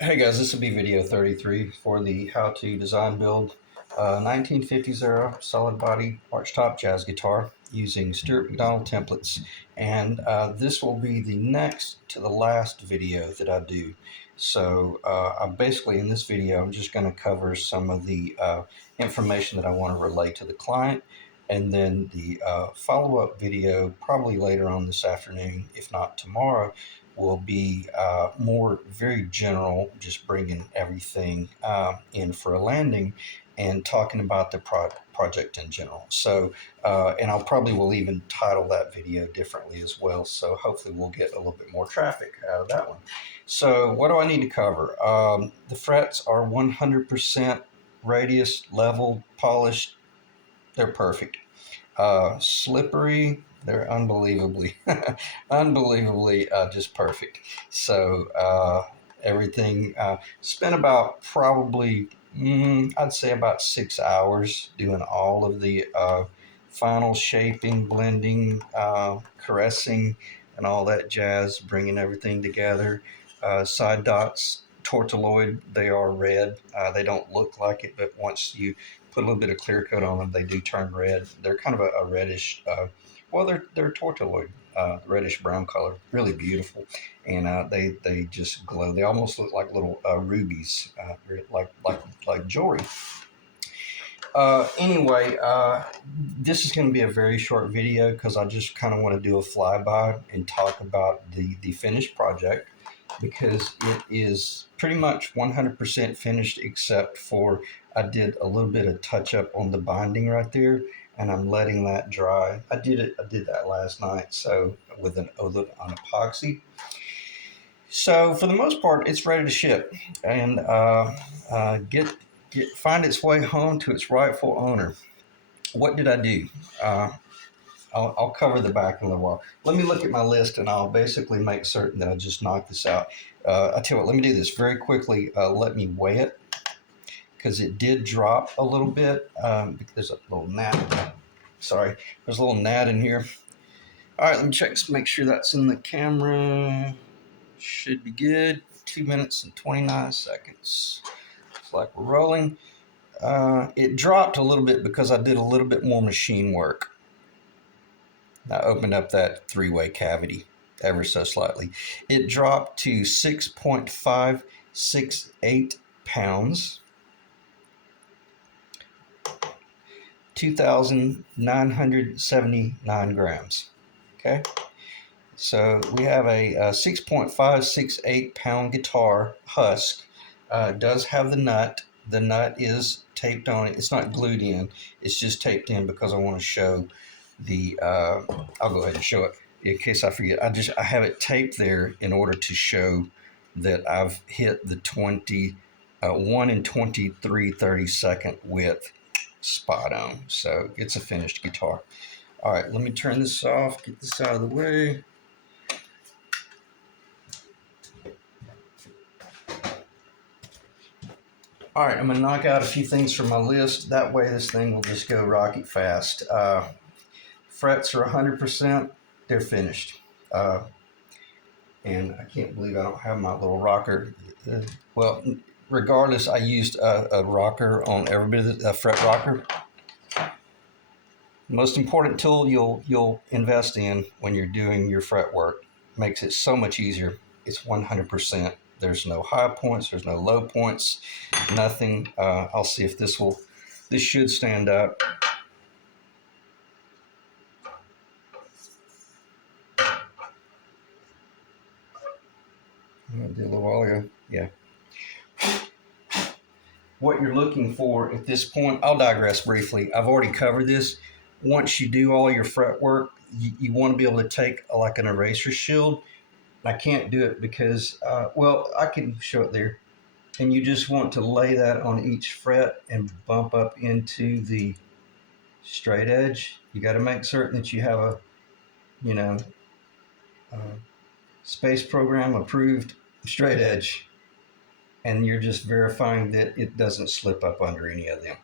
Hey guys, this will be video 33 for the how to design build 1950s era solid body archtop jazz guitar using Stuart McDonald templates. And this will be the next to the last video that I do. So I'm basically in this video, I'm just going to cover some of the information that I want to relay to the client. And then the follow-up video, probably later on this afternoon, if not tomorrow, will be more very general, just bringing everything in for a landing and talking about the project in general. So, and I'll probably will even title that video differently as well. So hopefully we'll get a little bit more traffic out of that one. So what do I need to cover? The frets are 100% radius, leveled, polished. They're perfect. Slippery, they're unbelievably unbelievably just perfect. So everything spent about probably I'd say about 6 hours doing all of the final shaping, blending, caressing, and all that jazz, bringing everything together. Side dots, tortilloid, they are red. They don't look like it, but once you put a little bit of clear coat on them, they do turn red. They're kind of a reddish, well, they're tortilloid, reddish brown color, really beautiful, and they just glow. They almost look like little rubies, like jewelry. Anyway, this is going to be a very short video because I just kind of want to do a flyby and talk about the finished project, because it is pretty much 100% finished except for I did a little bit of touch up on the binding right there, and I'm letting that dry. I did that last night, so with an epoxy. So for the most part, it's ready to ship and find its way home to its rightful owner. What did I do? I'll cover the back in a little while. Let me look at my list and I'll basically make certain that I just knock this out. I tell you what, let me do this very quickly. Let me weigh it because it did drop a little bit. There's a little gnat. Sorry, there's a little gnat in here. All right, let me check, make sure that's in the camera. Should be good. 2 minutes and 29 seconds. Looks like we're rolling. It dropped a little bit because I did a little bit more machine work. I opened up that three-way cavity ever so slightly. It dropped to 6.568 pounds, 2,979 grams. Okay, so we have a 6.568 pound guitar husk. It does have the nut. The nut is taped on it. It's not glued in. It's just taped in because I want to show the I'll go ahead and show it in case I forget. I have it taped there in order to show that I've hit the 1 and 23/32 width spot on. So it's a finished guitar. All right, let me turn this off, get this out of the way. All right, I'm gonna knock out a few things from my list. That way this thing will just go rocket fast. Frets are 100%, they're finished. And I can't believe I don't have my little rocker. Well, regardless, I used a rocker on every bit of the fret rocker. Most important tool you'll invest in when you're doing your fret work. Makes it so much easier. It's 100%. There's no high points, there's no low points, nothing. I'll see if this should stand up. I did a little while ago. Yeah. What you're looking for at this point, I'll digress briefly. I've already covered this. Once you do all your fret work, you want to be able to take like an eraser shield. I can't do it because, well, I can show it there. And you just want to lay that on each fret and bump up into the straight edge. You got to make certain that you have a, uh, space program approved straight edge, and you're just verifying that it doesn't slip up under any of them.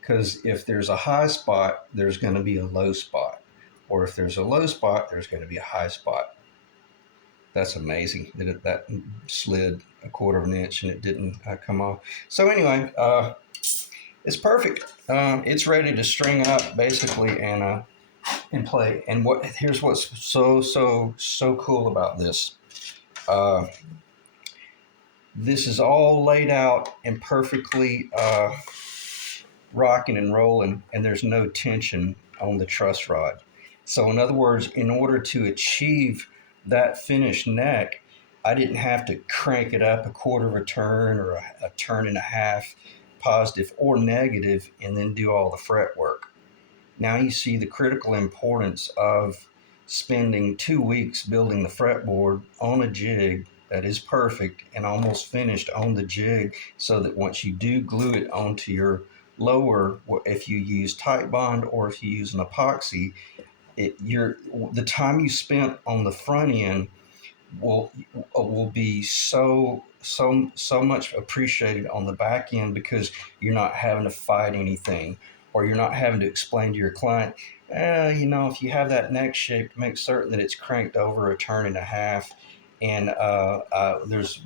Because if there's a high spot, there's going to be a low spot, or if there's a low spot, there's going to be a high spot. That's amazing that that slid a quarter of an inch and it didn't come off. So anyway, it's perfect. It's ready to string up basically and play. And here's what's so cool about this. Uh, this is all laid out and perfectly rocking and rolling, and there's no tension on the truss rod. So, in other words, in order to achieve that finished neck, I didn't have to crank it up a quarter of a turn or a turn and a half, positive or negative, and then do all the fret work. Now you see the critical importance of spending 2 weeks building the fretboard on a jig that is perfect and almost finished on the jig, so that once you do glue it onto your lower, if you use Titebond or if you use an epoxy, the time you spent on the front end will be so much appreciated on the back end, because you're not having to fight anything, or you're not having to explain to your client, if you have that neck shape, make certain that it's cranked over a turn and a half. And there's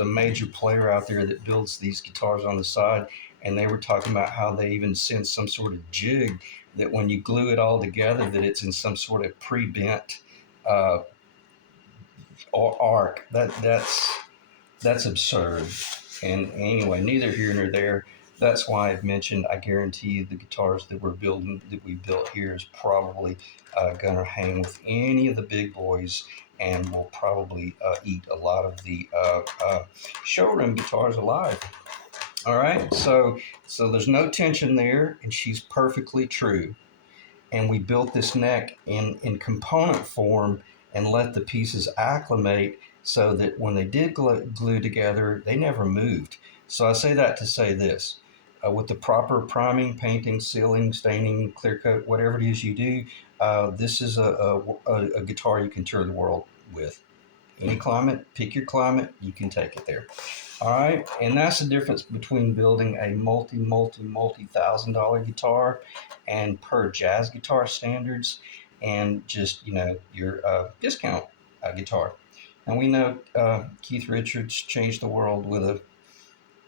a major player out there that builds these guitars on the side, and they were talking about how they even send some sort of jig that when you glue it all together, that it's in some sort of pre-bent uh, or arc. That's absurd. And anyway, neither here nor there. That's why I've mentioned, I guarantee you the guitars that we built here is probably gonna hang with any of the big boys, and will probably eat a lot of the showroom guitars alive. All right, so there's no tension there, and she's perfectly true. And we built this neck in component form and let the pieces acclimate, so that when they did glue together, they never moved. So I say that to say this. With the proper priming, painting, sealing, staining, clear coat, whatever it is you do, this is a guitar you can tour the world with. Any climate, pick your climate, you can take it there. All right, and that's the difference between building a multi-$1,000 guitar and per jazz guitar standards, and just your discount guitar. And we know Keith Richards changed the world with a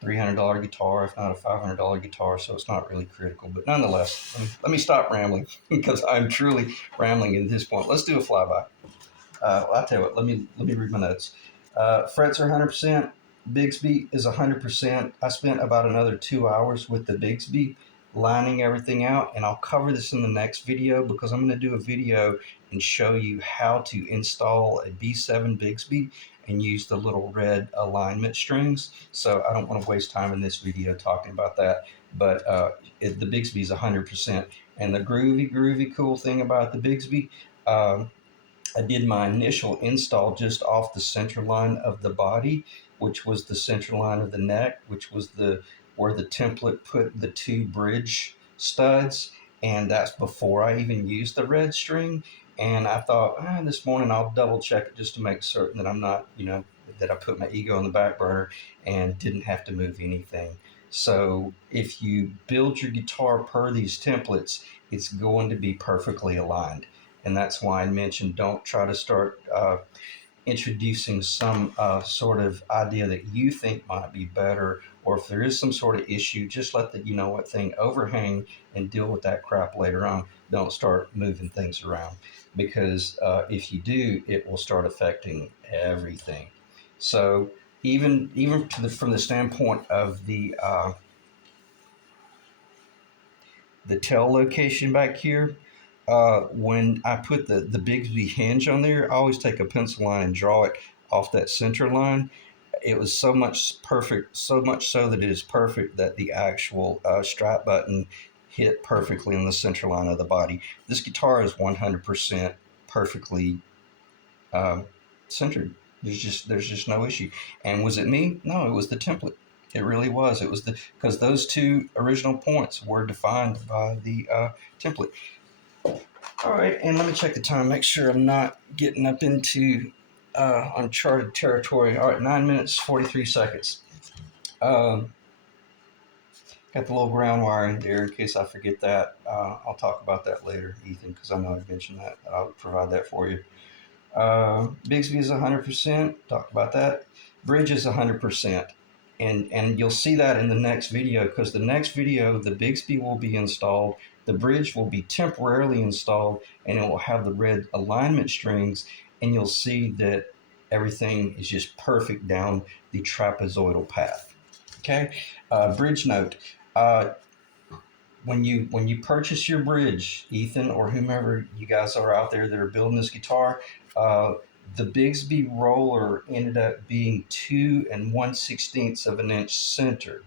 $300 guitar, if not a $500 guitar, so it's not really critical. But nonetheless, let me stop rambling because I'm truly rambling at this point. Let's do a flyby. I'll tell you what. Let me read my notes. Frets are 100%. Bigsby is 100%. I spent about another 2 hours with the Bigsby, lining everything out, and I'll cover this in the next video, because I'm going to do a video and show you how to install a B7 Bigsby and use the little red alignment strings. So I don't want to waste time in this video talking about that. But the Bigsby is 100%. And the groovy cool thing about the Bigsby, I did my initial install just off the center line of the body, which was the center line of the neck, which was where the template put the two bridge studs, and that's before I even used the red string. And I thought, this morning I'll double check it just to make certain that I'm not, that I put my ego on the back burner and didn't have to move anything. So if you build your guitar per these templates, it's going to be perfectly aligned. And that's why I mentioned, don't try to start introducing some sort of idea that you think might be better, or if there is some sort of issue, just let the thing overhang and deal with that crap later on. Don't start moving things around, because if you do, it will start affecting everything. So even from the standpoint of the tail location back here, when I put the Bigsby hinge on there, I always take a pencil line and draw it off that center line. It was so much so that it is perfect that the actual strap button hit perfectly on the center line of the body. This guitar is 100% perfectly centered. There's just no issue. And was it me? No, it was the template. It really was. It was because those two original points were defined by the template. All right, and let me check the time, make sure I'm not getting up into uncharted territory. All right, 9 minutes, 43 seconds. Got the little ground wire in there in case I forget that. I'll talk about that later, Ethan, because I know I've mentioned that. I'll provide that for you. Bigsby is 100%. Talked about that. Bridge is 100%. And you'll see that in the next video, because the next video, the Bigsby will be installed, the bridge will be temporarily installed, and it will have the red alignment strings, and you'll see that everything is just perfect down the trapezoidal path. Okay, bridge note. Uh, when you purchase your bridge, Ethan or whomever you guys are out there that are building this guitar, uh, the Bigsby roller ended up being 2 1/16 of an inch center.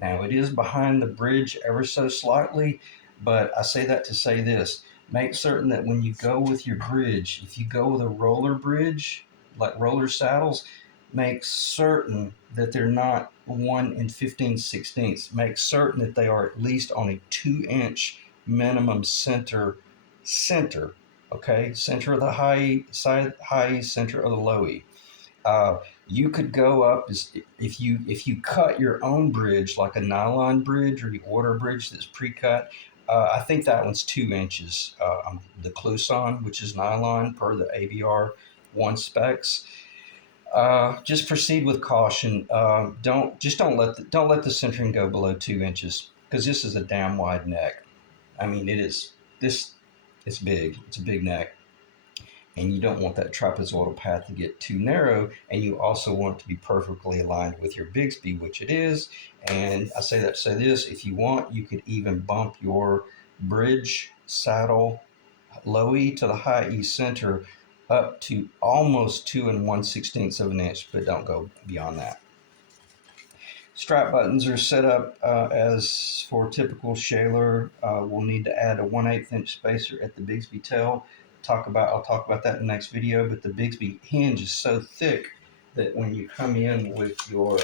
Now it is behind the bridge ever so slightly, but I say that to say this: make certain that when you go with your bridge, if you go with a roller bridge, like roller saddles, make certain that they're not 1 15/16. Make certain that they are at least on a 2 inch minimum center. Okay, center of the high side, high center of the low E. Uh, you could go up if you cut your own bridge, like a nylon bridge, or you order a bridge that's pre-cut. I think that one's 2 inches. The Cluson, which is nylon per the ABR one specs. Just proceed with caution. Don't let the centering go below 2 inches, because this is a damn wide neck. I mean, it is this. It's big. It's a big neck, and you don't want that trapezoidal path to get too narrow, and you also want it to be perfectly aligned with your Bigsby, which it is. And I say that to say this: if you want, you could even bump your bridge saddle low E to the high E center up to almost 2 1/16 of an inch, but don't go beyond that. Strap buttons are set up as for typical Shaler. We'll need to add a 1/8 inch spacer at the Bigsby tail. I'll talk about that in the next video. But the Bigsby hinge is so thick that when you come in with your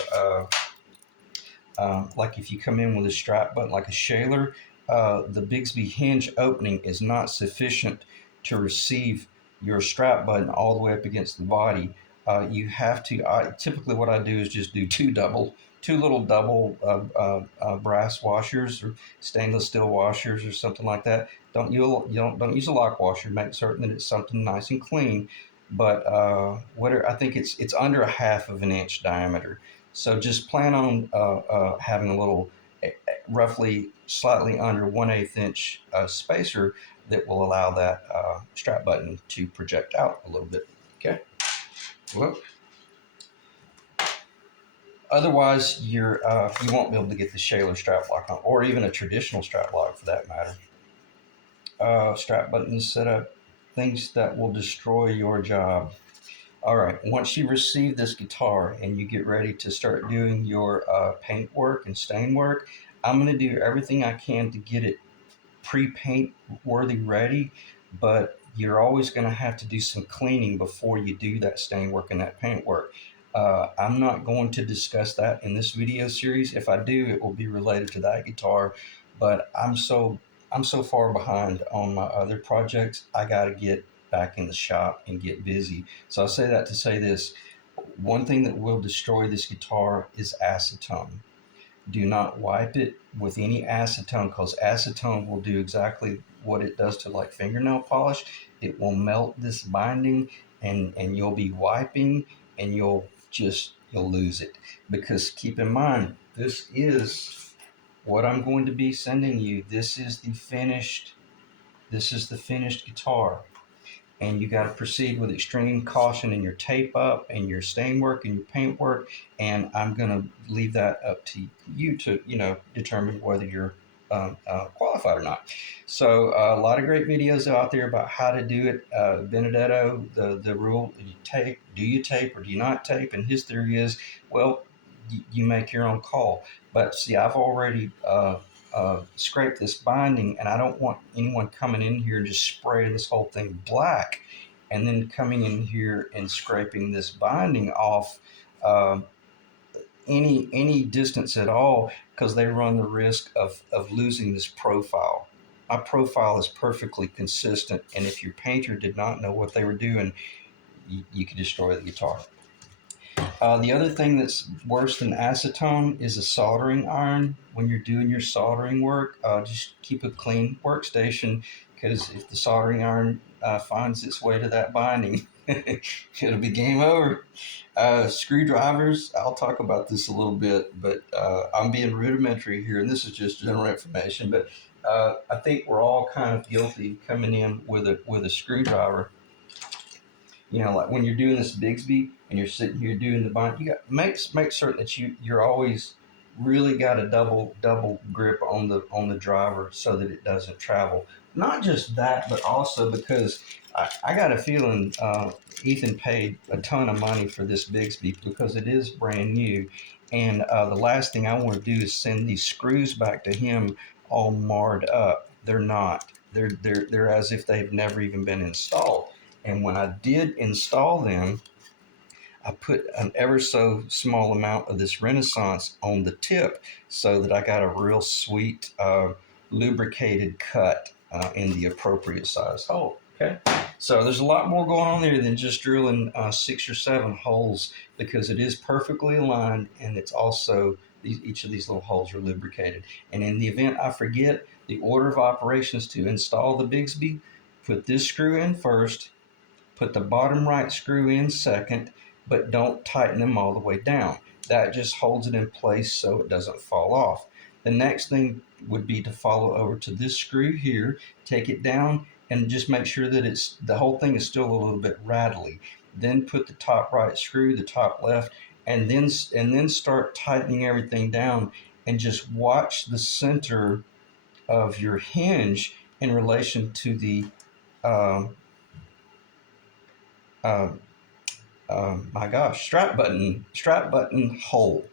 like if you come in with a strap button like a Shaler, the Bigsby hinge opening is not sufficient to receive your strap button all the way up against the body. You have to. Typically, what I do is just do two little double brass washers or stainless steel washers or something like that. Don't use a lock washer. Make certain that it's something nice and clean. But whatever, I think it's under 1/2 of an inch diameter. So just plan on having a little, roughly slightly under 1/8 inch spacer that will allow that strap button to project out a little bit. Okay. Well, otherwise you won't be able to get the Shaler strap lock on, or even a traditional strap lock for that matter. Strap buttons set up, things that will destroy your job. All right, once you receive this guitar and you get ready to start doing your paint work and stain work, I'm going to do everything I can to get it pre-paint worthy ready, but you're always going to have to do some cleaning before you do that stain work and that paint work. I'm not going to discuss that in this video series. If I do, it will be related to that guitar, but I'm so far behind on my other projects. I got to get back in the shop and get busy. So I say that to say this: one thing that will destroy this guitar is acetone. Do not wipe it with any acetone, because acetone will do exactly what it does to like fingernail polish. It will melt this binding, and you'll be wiping, and you'll lose it. Because keep in mind, this is what I'm going to be sending you. This is the finished guitar, and you got to proceed with extreme caution in your tape up and your stain work and your paint work. And I'm going to leave that up to you to determine whether you're qualified or not. So a lot of great videos out there about how to do it. Benedetto, the rule: do you tape or do you not tape? And his theory is, well, you make your own call. But see, I've already scrape this binding, and I don't want anyone coming in here and just spraying this whole thing black and then coming in here and scraping this binding off uh, any distance at all, because they run the risk of losing this profile. My profile is perfectly consistent, and if your painter did not know what they were doing, you could destroy the guitar. The other thing that's worse than acetone is a soldering iron. When you're doing your soldering work, just keep a clean workstation, because if the soldering iron finds its way to that binding, it'll be game over. Screwdrivers, I'll talk about this a little bit, but I'm being rudimentary here, and this is just general information. But I think we're all kind of guilty coming in with a screwdriver. You know, like when you're doing this Bigsby and you're sitting here doing the bind, you got make certain that you're always really got a double grip on the driver so that it doesn't travel. Not just that, but also because I got a feeling Ethan paid a ton of money for this Bigsby because it is brand new, and the last thing I want to do is send these screws back to him all marred up. They're not. They're as if they've never even been installed. And when I did install them, I put an ever so small amount of this Renaissance on the tip so that I got a real sweet lubricated cut in the appropriate size hole. Okay. So there's a lot more going on there than just drilling 6 or 7 holes, because it is perfectly aligned, and it's also each of these little holes are lubricated. And in the event I forget the order of operations to install the Bigsby, put this screw in first, put the bottom right screw in second, but don't tighten them all the way down. That just holds it in place so it doesn't fall off. The next thing would be to follow over to this screw here, take it down, and just make sure that the whole thing is still a little bit rattly. Then put the top right screw, the top left, and then start tightening everything down, and just watch the center of your hinge in relation to the um, um, my gosh, strap button hole.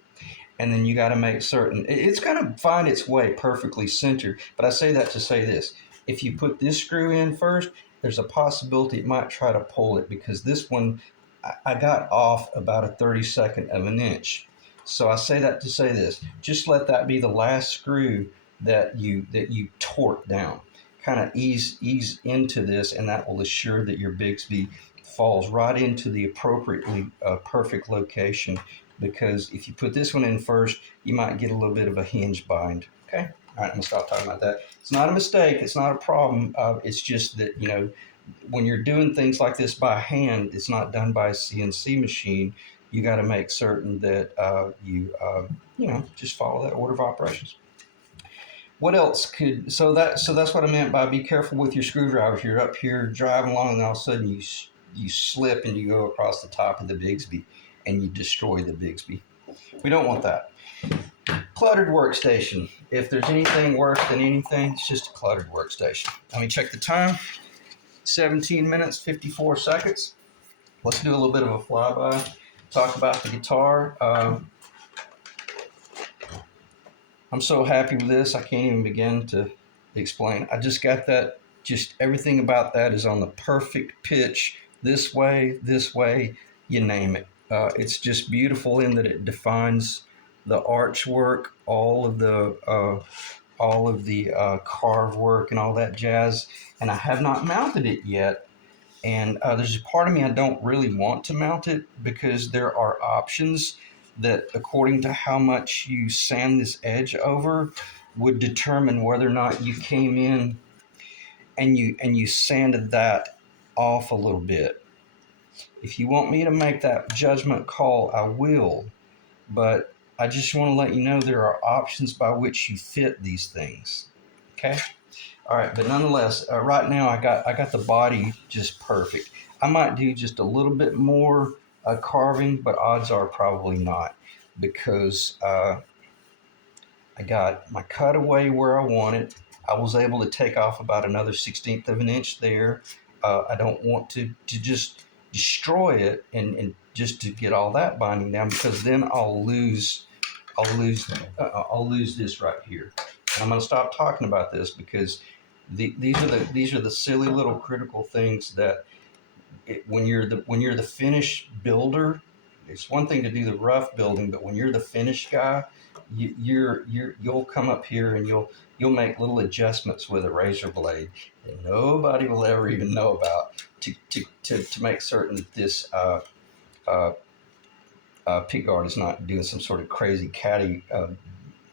And then you got to make certain it's going to find its way perfectly centered. But I say that to say this: if you put this screw in first, there's a possibility it might try to pull it, because this one I got off about a 32nd of an inch. So I say that to say this: just let that be the last screw that you torque down. Kind of ease into this, and that will assure that your Bigsby falls right into the appropriately perfect location. Because if you put this one in first, you might get a little bit of a hinge bind. Okay. All right, I'm gonna stop talking about that. It's not a mistake. It's not a problem. It's just that, when you're doing things like this by hand, it's not done by a CNC machine. You got to make certain that you just follow that order of operations. What else could that's what I meant by be careful with your screwdrivers. You're up here driving along, and all of a sudden you slip and you go across the top of the Bigsby and you destroy the Bigsby. We don't want that. Cluttered workstation. If there's anything worse than anything, it's just a cluttered workstation. Let me check the time. 17 minutes, 54 seconds. Let's do a little bit of a flyby. Talk about the guitar. I'm so happy with this, I can't even begin to explain. I just got that, just everything about that is on the perfect pitch. This way, you name it. It's just beautiful in that it defines the archwork, all of the carve work and all that jazz. And I have not mounted it yet. And there's a part of me I don't really want to mount it, because there are options that, according to how much you sand this edge over, would determine whether or not you came in and you sanded that off a little bit. If you want me to make that judgment call, I will, but I just want to let you know there are options by which you fit these things. Okay? All right, but nonetheless, right now I got the body just perfect. I might do just a little bit more carving, but odds are probably not, because I got my cutaway where I want it. I was able to take off about another 1/16 of an inch there. I don't want to just destroy it and just to get all that binding down, because then I'll lose this right here. And I'm going to stop talking about this, because these are the silly little critical things that when you're the finished builder, it's one thing to do the rough building, but when you're the finished guy, you'll come up here and you'll make little adjustments with a razor blade that nobody will ever even know about to make certain that this pick guard is not doing some sort of crazy catty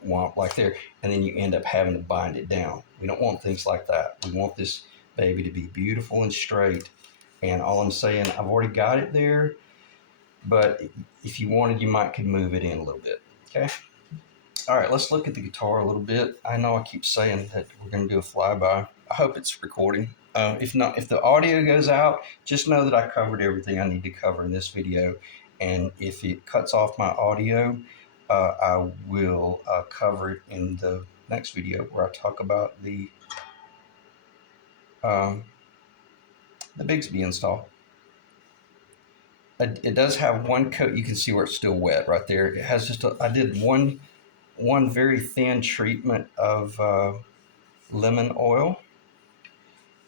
womp like there, and then you end up having to bind it down. We don't want things like that. We want this baby to be beautiful and straight, And all I'm saying, I've already got it there, but if you wanted, you might could move it in a little bit. Okay. All right, let's look at the guitar a little bit. I know I keep saying that we're going to do a flyby. I hope it's recording. If not, if the audio goes out, just know that I covered everything I need to cover in this video. And if it cuts off my audio, I will cover it in the next video where I talk about um, the Bigsby install. It does have one coat. You can see where it's still wet right there. It has just I did one very thin treatment of lemon oil.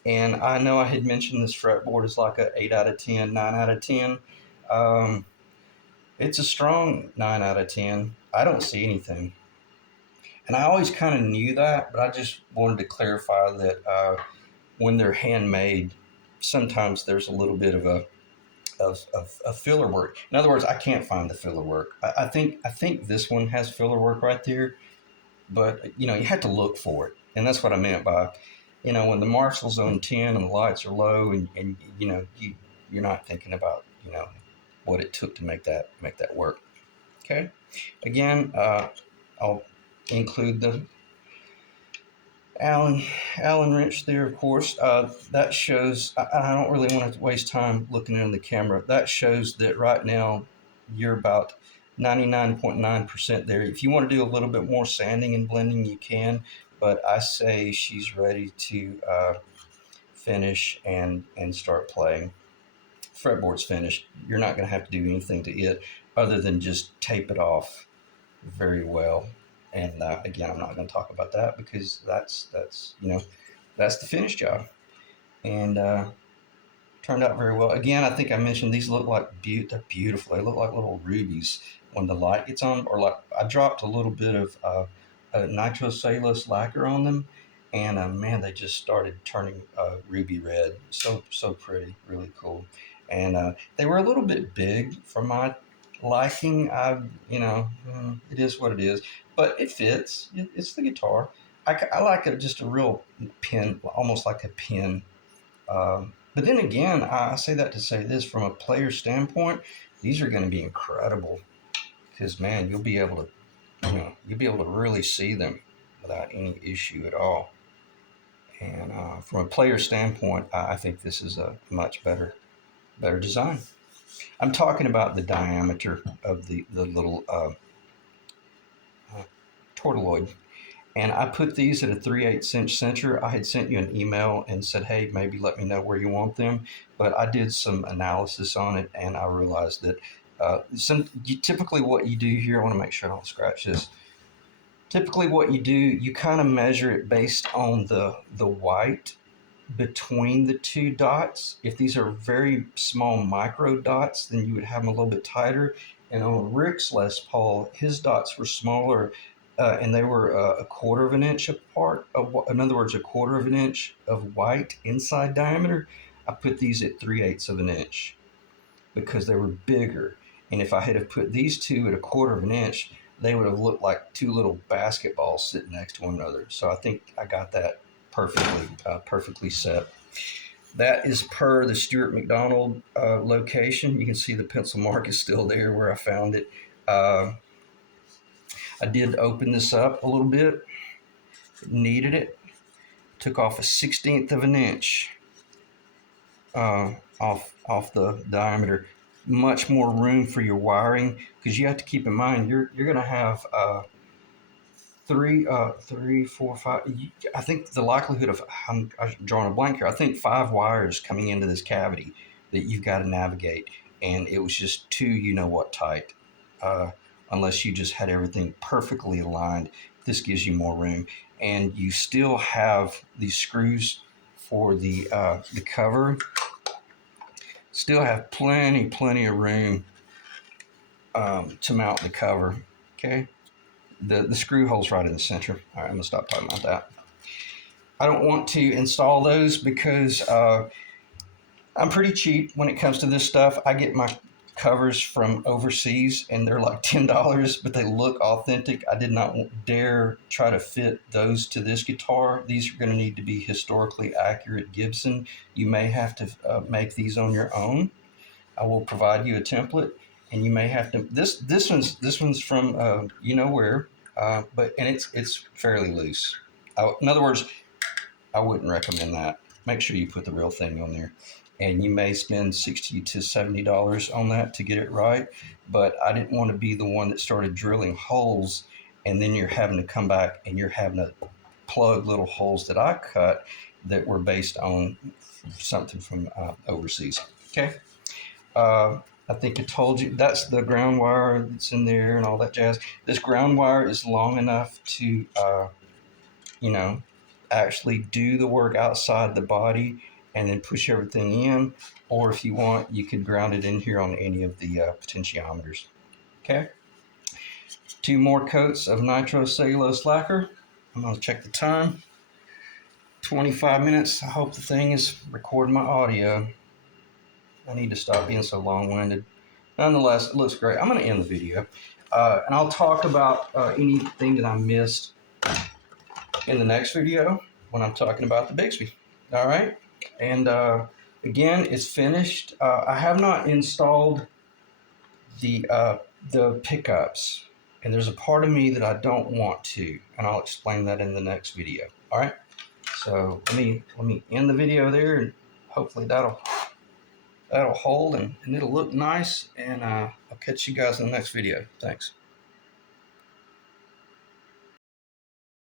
And I know I had mentioned this fretboard is like a 8 out of 10, 9 out of 10. Um, it's a strong 9 out of 10. I don't see anything. And I always kind of knew that, but I just wanted to clarify that when they're handmade, sometimes there's a little bit of filler work. In other words, I can't find the filler work. I think this one has filler work right there, but you have to look for it, and that's what I meant by, when the Marshall's on 10 and the lights are low, and you're not thinking about what it took to make that work. Okay, again, I'll include the Allen wrench there, of course. That shows, I don't really want to waste time looking in the camera. That shows that right now you're about 99.9% there. If you want to do a little bit more sanding and blending, you can, but I say she's ready to finish and start playing. Fretboard's finished. You're not going to have to do anything to it other than just tape it off very well. And again, I'm not going to talk about that because that's the finished job, and turned out very well. Again, I think I mentioned these look like they're beautiful. They look like little rubies when the light gets on. Or like I dropped a little bit of nitrocellulose lacquer on them, and man, they just started turning ruby red. So pretty, really cool. And they were a little bit big for my liking. It is what it is, but it fits. It's the guitar. I like it, just a real pin, almost like a pin. But then again, I say that to say this, from a player standpoint, these are going to be incredible because, man, you'll be able to really see them without any issue at all. And from a player standpoint, I think this is a much better design. I'm talking about the diameter of the little tortoloid. And I put these at a 3/8 inch center. I had sent you an email and said, hey, maybe let me know where you want them. But I did some analysis on it, and I realized that typically what you do here, I want to make sure I don't scratch this. Typically what you do, you kind of measure it based on the white between the two dots. If these are very small micro dots, then you would have them a little bit tighter. And on Rick's Les Paul, his dots were smaller, and they were a 1/4 of an inch apart. In other words, a 1/4 of an inch of white inside diameter. I put these at 3/8 of an inch because they were bigger. And if I had have put these two at a 1/4 of an inch, they would have looked like two little basketballs sitting next to one another. So I think I got that perfectly set. That is per the Stuart McDonald location. You can see the pencil mark is still there where I found it. I did open this up a little bit. Needed it. Took off a 1/16 of an inch off the diameter. Much more room for your wiring, because you have to keep in mind you're going to have 3, 4, 5. I think the likelihood of, I'm drawing a blank here, I think 5 wires coming into this cavity that you've got to navigate, and it was just too tight. Unless you just had everything perfectly aligned, this gives you more room, and you still have these screws for the cover. Still have plenty of room to mount the cover. Okay. The screw hole's right in the center. All right, I'm gonna stop talking about that. I don't want to install those because I'm pretty cheap when it comes to this stuff. I get my covers from overseas, and they're like $10, but they look authentic. I did not dare try to fit those to this guitar. These are going to need to be historically accurate Gibson. You may have to make these on your own. I will provide you a template, and you may have to. This one's from you know where, and it's fairly loose. In other words, I wouldn't recommend that. Make sure you put the real thing on there. And you may spend $60 to $70 on that to get it right. But I didn't want to be the one that started drilling holes, and then you're having to come back and you're having to plug little holes that I cut that were based on something from overseas. Okay. I think I told you that's the ground wire that's in there and all that jazz. This ground wire is long enough to you know, actually do the work outside the body and then push everything in. Or if you want, you could ground it in here on any of the potentiometers. Okay. 2 more coats of nitrocellulose lacquer. I'm going to check the time. 25 minutes. I hope the thing is recording my audio. I need to stop being so long-winded. Nonetheless, it looks great. I'm going to end the video. And I'll talk about anything that I missed in the next video when I'm talking about the Bixby. All right. And again, it's finished. I have not installed the pickups, and there's a part of me that I don't want to, and I'll explain that in the next video. All right. So let me end the video there, and hopefully that'll hold and it'll look nice. And I'll catch you guys in the next video. Thanks.